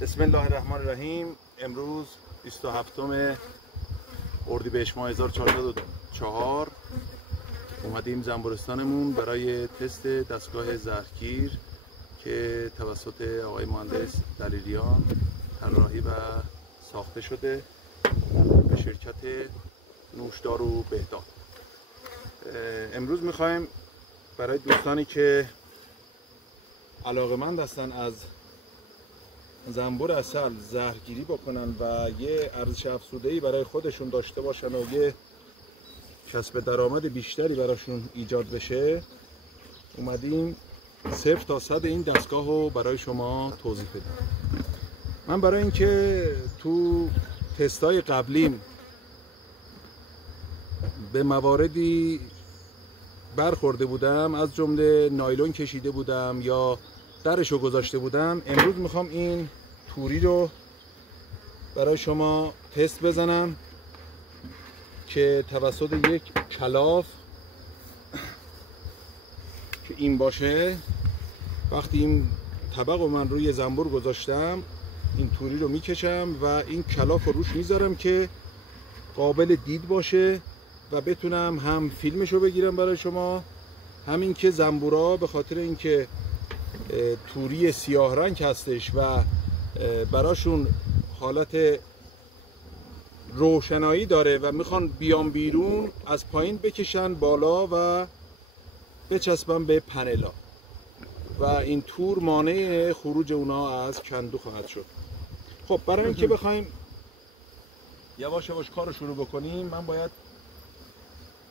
بسم الله الرحمن الرحیم. امروز 27 اردیبهشت ماه 1404 اومدیم زنبورستانمون برای تست دستگاه زهرگیر که توسط آقای مهندس دلیریان طراحی و ساخته شده به شرکت نوشدار و بهداد. امروز میخوایم برای دوستانی که علاقه‌مند هستن از زنبور عسل زهرگیری بکنن و یه ارزش افزوده‌ای برای خودشون داشته باشن و یه کسب درآمد بیشتری براشون ایجاد بشه، اومدیم 0 تا 100 این دستگاه رو برای شما توضیح بدم. من برای اینکه تو تستای قبلیم به مواردی برخورده بودم، از جمله نایلون کشیده بودم یا درشو گذاشته بودم، امروز میخوام این توری رو برای شما تست بزنم که توسط یک کلاف که این باشه، وقتی این طبق رو من روی زنبور گذاشتم این توری رو میکشم و این کلاف رو روش میذارم که قابل دید باشه و بتونم هم فیلمش رو بگیرم برای شما، همین که زنبورا به خاطر اینکه توری سیاه رنگ هستش و براشون حالت روشنایی داره و میخوان بیان بیرون، از پایین بکشن بالا و بچسبن به پنلا و این تور مانع خروج اونا از کندو خواهد شد. خب برای اینکه بخوایم یواش یواش کار رو شروع بکنیم، من باید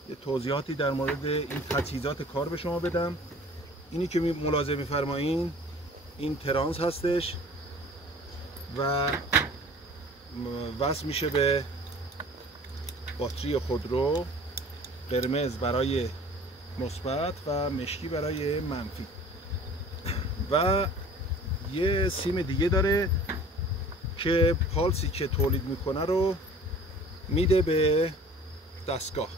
یه توضیحاتی در مورد این تجهیزات کار به شما بدم. اینی که ملاحظه می‌فرمایین این ترانس هستش و وصل میشه به باتری خودرو، قرمز برای مثبت و مشکی برای منفی، و یه سیم دیگه داره که پالسی که تولید میکنه رو میده به دستگاه،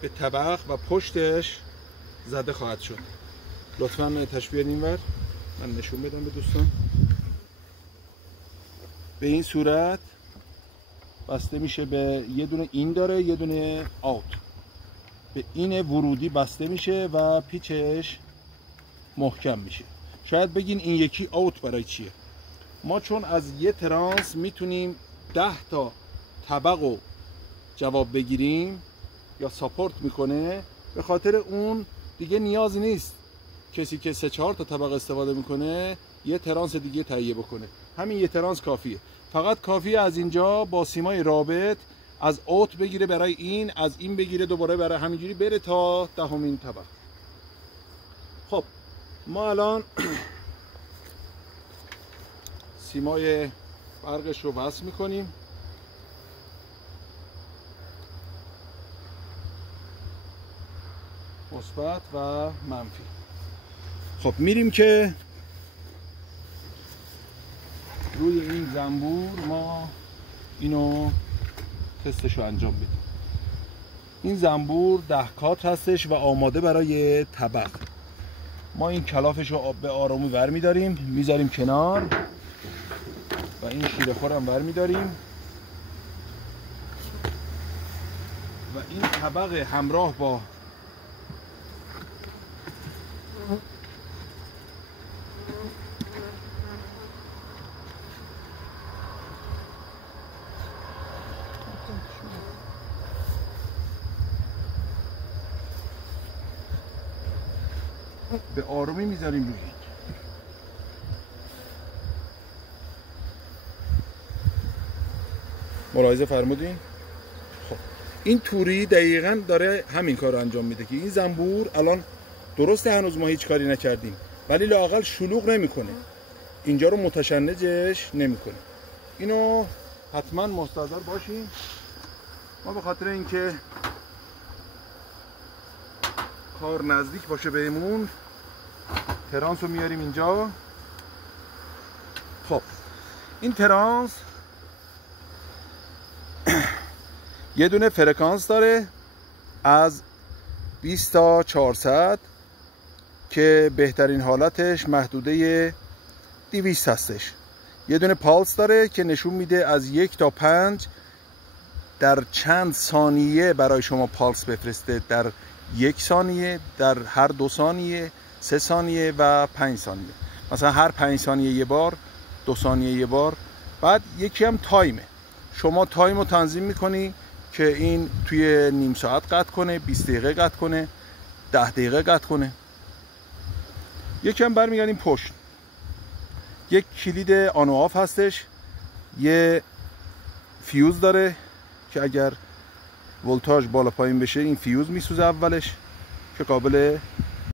به طبق و پشتش زده خواهد شد. لطفاً تشبیه اینور من نشون بدم به دوستان. به این صورت بسته میشه به یه دونه این داره، یه دونه آوت. به این ورودی بسته میشه و پیچش محکم میشه. شاید بگین این یکی آوت برای چیه؟ ما چون از یه ترانس میتونیم 10 تا طبق رو جواب بگیریم یا ساپورت میکنه، به خاطر اون دیگه نیاز نیست کسی که 3-4 تا طبق استفاده میکنه یه ترانس دیگه تهیه بکنه. همین یه ترانس کافیه. فقط کافیه از اینجا با سیمای رابط از اوت بگیره برای این، از این بگیره دوباره برای همینجوری بره تا 10مین طبق. خب ما الان سیمای برقش رو وصل میکنیم. مثبت و منفی. خب میریم که روی این زنبور ما اینو تستشو انجام بدیم. این زنبور 10 کات هستش و آماده برای طبق. ما این کلافش رو به آرامی ور میداریم، میذاریم کنار و این شیره خور هم ور میداریم و این طبق همراه با به آرومی میذاریم روی این. ملاحظه فرمودین؟ خب این توری دقیقاً داره همین کار رو انجام میده که این زنبور الان درسته هنوز ما هیچ کاری نکردیم ولی لااقل شلوغ نمیکنه، اینجا رو متشنجش نمیکنه. اینو حتما مستحضر باشین. ما به خاطر اینکه کار نزدیک باشه بهمون ترانس رو میاریم اینجا. خب این ترانس یه دونه فرکانس داره از 20 تا 400 که بهترین حالتش محدوده 200 هستش. یه دونه پالس داره که نشون میده از 1 تا 5 در چند ثانیه برای شما پالس بفرسته، در 1 ثانیه، در هر 2 ثانیه، 3 ثانیه و 5 ثانیه. مثلا هر 5 ثانیه یه بار، 2 ثانیه یه بار. بعد یکی هم تایمه، شما تایم رو تنظیم میکنی که این توی نیم ساعت قطع کنه، 20 دقیقه قطع کنه، 10 دقیقه قطع کنه. یکی هم برمیگردیم پشت، یک کلید آن و آف هستش، یه فیوز داره که اگر ولتاژ بالا پایین بشه این فیوز میسوزه اولش که قابل